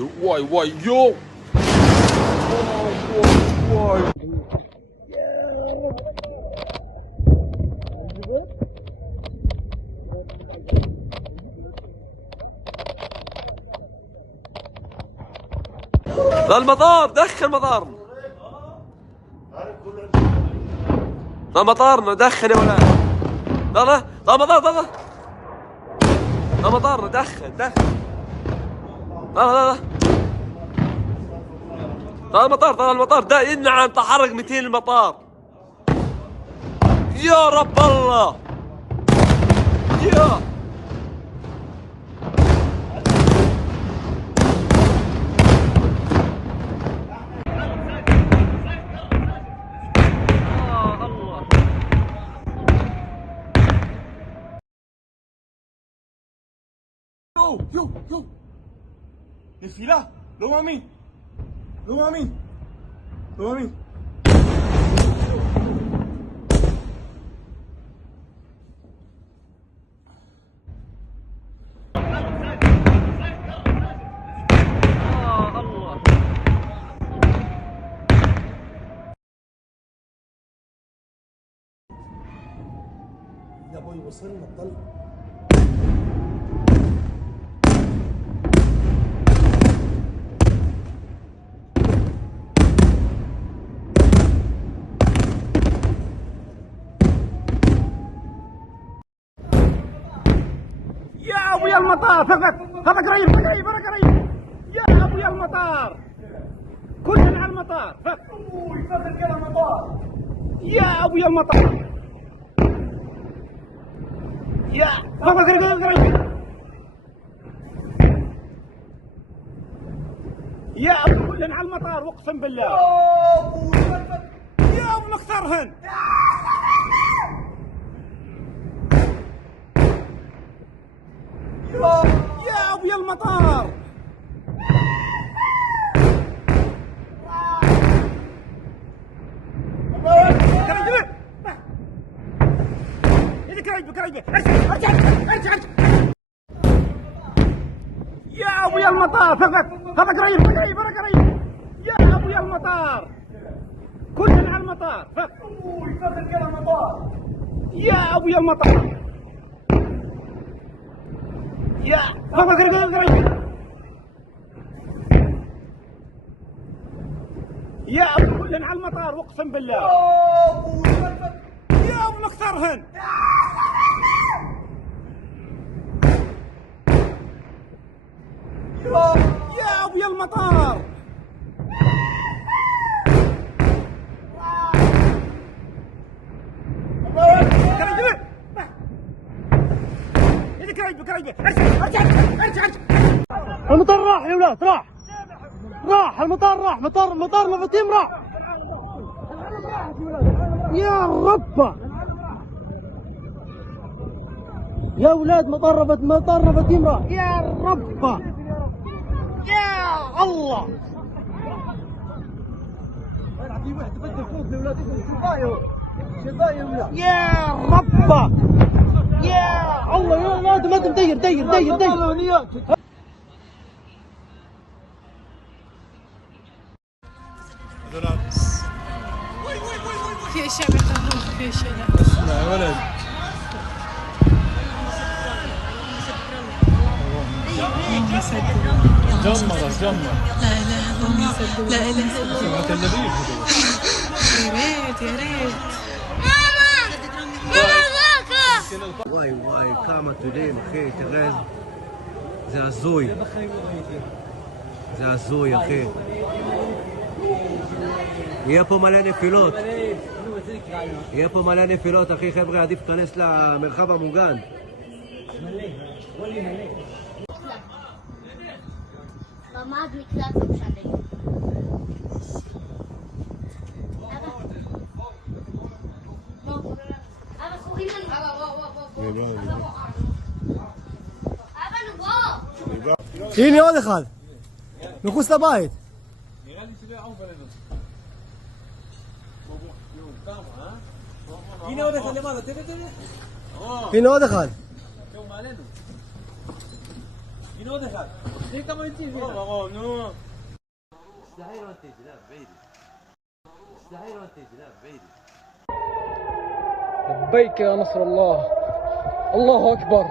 واي واي يو واي واي. للمطار، دخل مطارنا، لمطارنا دخل يا ولاد. لا لا لا مطار، لا لا لا مطارنا دخل دخل. لا لا لا لا المطار، طلع المطار ده. نعم تحرك 200 المطار. يا رب الله يا Yo, desfila, lo mami, lo mami, lo mami. يا ابوي وصلنا الطلق. يا ابويا المطار، فقط قريب قريب قريب. يا ابويا المطار، كلنا على المطار. ابوي فقط كده المطار. يا ابويا المطار، يا فقط قريب قريب. يا ابو كلنا على المطار اقسم بالله. يا ابو مختارهن. يا ابويا المطار، ارجع. يا ابويا المطار، فقط قريب قريب. يا ابويا المطار، كلنا على المطار. ابوي فقط كده المطار. يا ابويا المطار، يا فقط قريب. يا ابو كلنا على المطار اقسم بالله. يا ابو مختارهن. يا ابويا المطار، قريب. ارجع. المطار راح يا ولاد، راح المطار، راح مطارنا فتيم راح. يا ربه يا ولاد، مطارنا فتيم راح. يا ربه يا الله. يا ربه يا الله. يا ولاد ما دير. في اشياء بيعتبرون في اشياء لا. اسمع يا ولد، جمر. لا اله الا الله، لا اله الا الله. كذابين. يا ريت. וואי, כמה תולים, אחי, תראה, זה הזוי. זה הזוי, אחי. יהיה פה מלא נפילות, אחי, חבר'ה, עדיף להיכנס למרחב המוגן. רמד מקלט לא משנה. אבא קוראים לנו. אבא נו בוא. הנה עוד אחד, מחוץ לבית. נראה לי שלא יעוף עלינו. הנה עוד אחד למעלה, תראה. הנה עוד אחד. הוא מעלינו. ¿Y no dejar? Déjame decir, no, no. مستحيل وانت تلعب بعيد. مستحيل وانت تلعب بعيد. لبيك يا نصر الله. الله أكبر.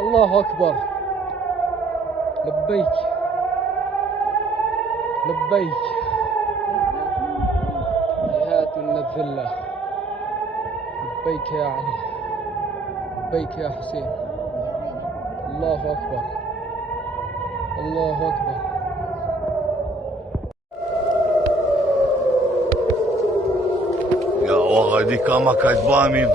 الله أكبر. لبيك لبيك. جهات من الذلة. لبيك يا علي. لبيك يا حسين. الله أكبر. الله أكبر. يا وغدي كما كدبامين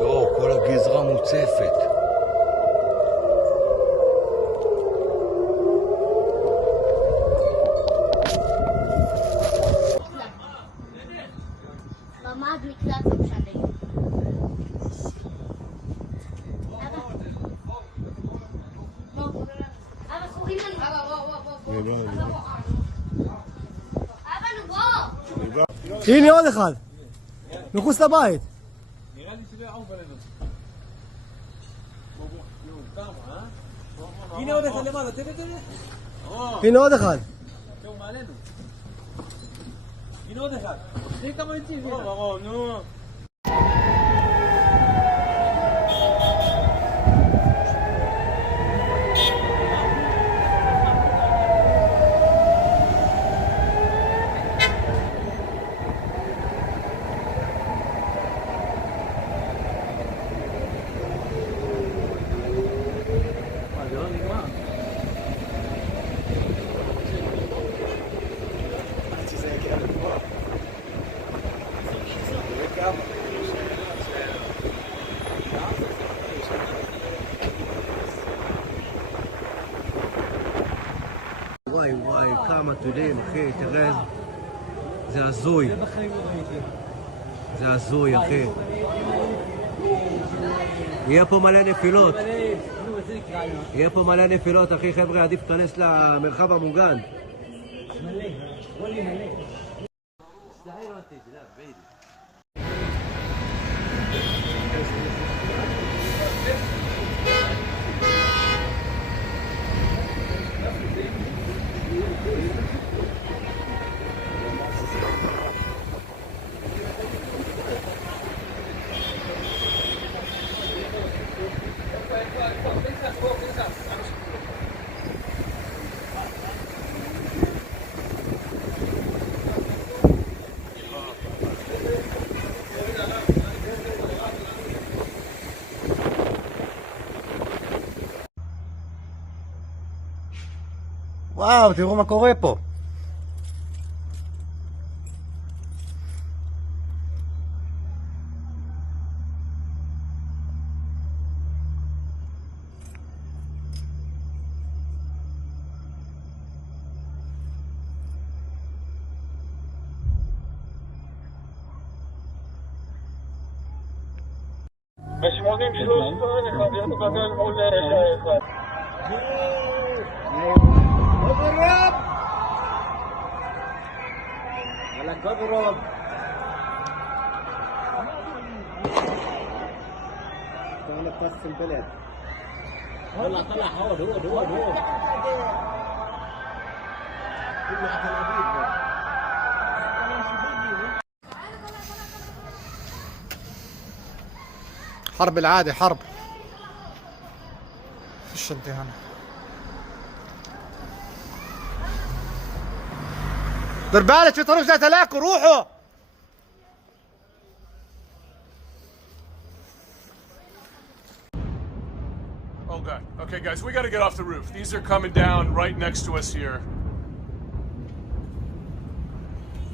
יו, כל הגזרה מוצפת. רמד מקלט לא משנה. אבא, זכורים לנו. אבא, נו בוא. הנה עוד אחד. מחוץ לבית. נראה לי שלא יעוף עלינו. הנה עוד אחד למעלה, תראה. הנה עוד אחד. הוא מעלינו. הנה עוד אחד. תראה כמה יוצאים. נו. וואי וואי, כמה טילים, אחי, תראה, זה הזוי. זה הזוי, אחי. יהיה פה מלא נפילות. יהיה פה מלא נפילות, אחי, חבר'ה, עדיף להיכנס למרחב המוגן. וואו, תראו מה קורה פה. اضرب ولك اضرب انا بس البلد طلع هود كله حتى الابيض حرب العادة حرب فيش انتهاء دير بالك في طريق ذات هلاكوا روحوا Oh god. Okay guys, we gotta get off the roof. These are coming down right next to us here.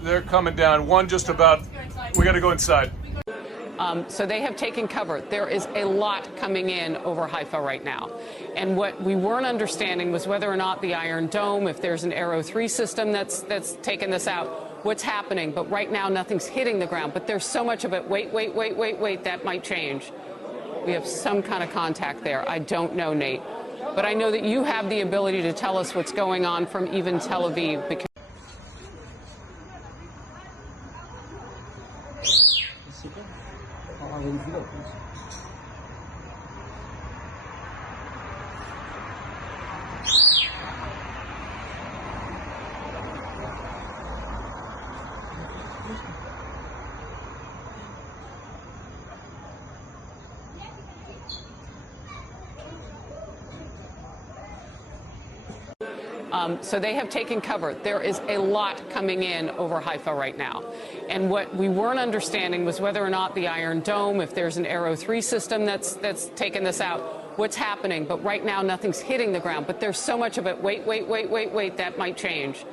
They're coming down. One just about. We gotta go inside. So they have taken cover. There is a lot coming in over Haifa right now. And what we weren't understanding was whether or not the Iron Dome, if there's an Arrow 3 system that's taken this out, what's happening. But right now, nothing's hitting the ground. But there's so much of it. Wait, that might change. We have some kind of contact there. I don't know, Nate. But I know that you have the ability to tell us what's going on from even Tel Aviv. Because So they have taken cover. There is a lot coming in over Haifa right now. And what we weren't understanding was whether or not the Iron Dome, if there's an Arrow 3 system that's taken this out, what's happening. But right now, nothing's hitting the ground. But there's so much of it. Wait, that might change.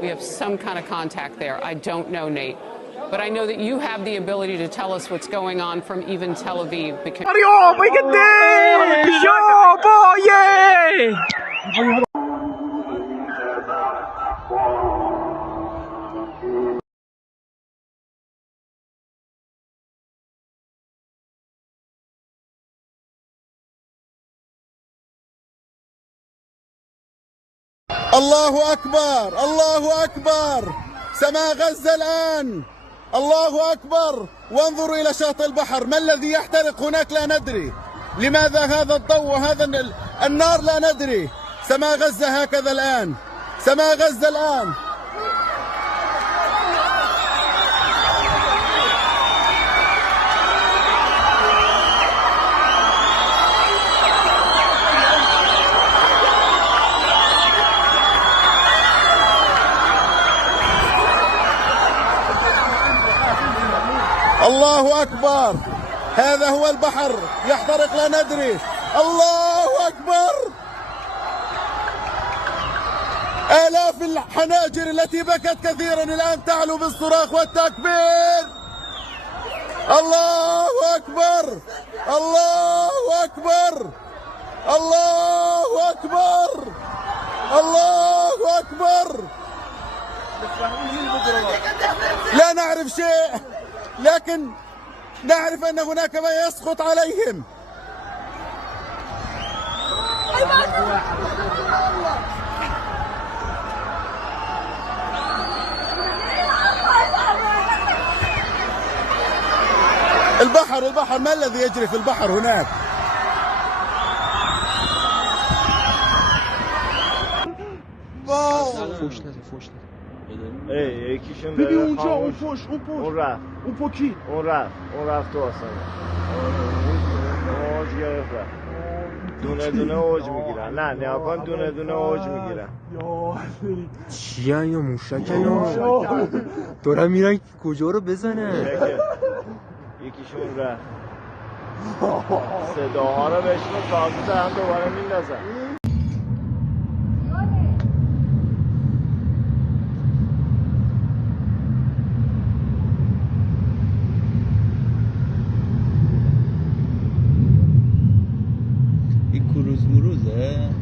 We have some kind of contact there. I don't know, Nate. But I know that you have the ability to tell us what's going on from even Tel Aviv. Because الله أكبر الله أكبر سماء غزة الآن الله أكبر وانظروا إلى شاطئ البحر ما الذي يحترق هناك لا ندري لماذا هذا الضوء وهذا النار لا ندري سماء غزة هكذا الآن سماء غزة الآن الله أكبر هذا هو البحر يحترق لا ندري الله أكبر آلاف الحناجر التي بكت كثيرا الآن تعلو بالصراخ والتكبير الله أكبر الله أكبر الله أكبر الله أكبر لا نعرف شيء لكن نعرف أن هناك ما يسقط عليهم البحر ما الذي يجري في البحر هناك یکیشون ببین اونجا اون پشت اون رفت اون رفت تو آسمون اوج گرفت دونه دونه اوج میگیرن نه نیا کن دونه دونه اوج میگیرن چیه یا موشکه یا دارن میرن کجا رو بزنن یکیشون رفت صداها رو بشنو تازه هم دوباره میندازن مروزه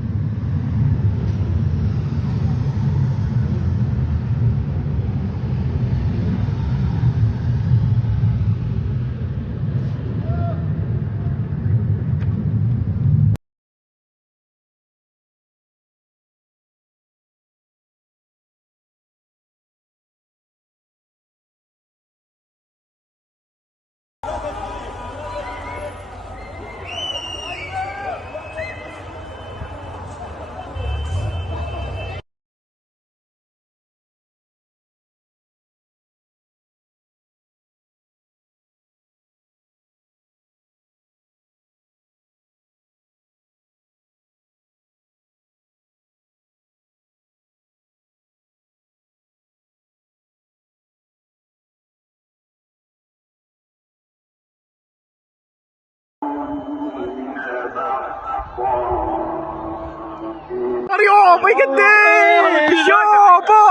اليوم يقدم يابا